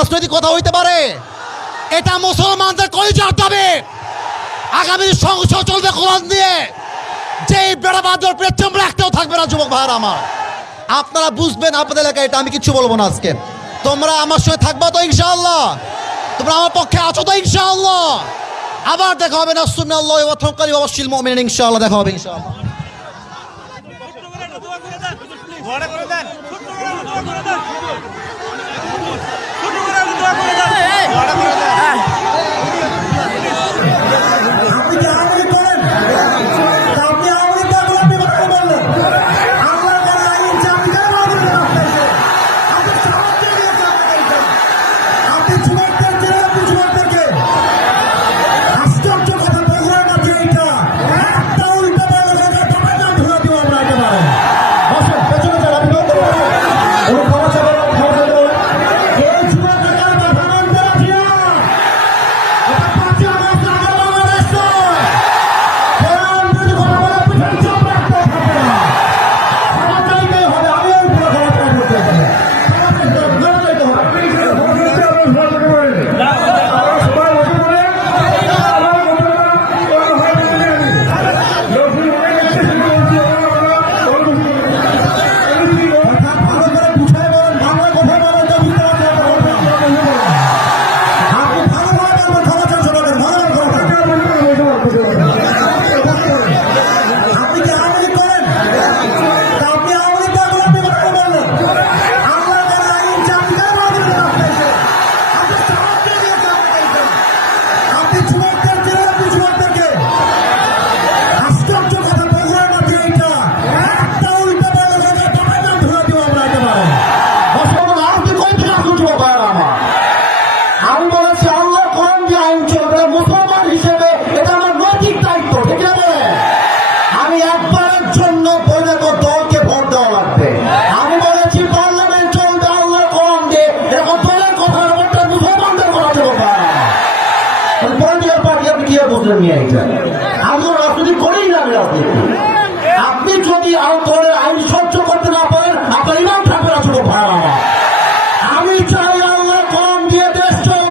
রাজনৈতিক কথা হইতে পারে। এটা মুসলমানদের কলিজার দাবি। আগামী সংসদ চলবে কোরআন দিয়ে যে বেড়াবাদর পেট্রোল একটাও থাকবে না, যুবক ভাইয়েরা আমার। আপনারা বুঝবেন আপনাদের এলাকায় এটা আমি কিছু বলব না আজকে। তোমরা আমার সঙ্গে থাকবা তো ইনশাআল্লাহ। তোমরা আমার পক্ষে আছো তো ইনশাআল্লাহ। আবার দেখা হবে না সুন্না আল্লাহ ওয়াথমকারী অবশ্যই মুমিন ইনশাআল্লাহ, দেখা হবে ইনশাআল্লাহ। বুঝলেন মিয়া এটা আমি রাজনীতি করেই না রাজনীতি। আপনি যদি আরও ধরে আইন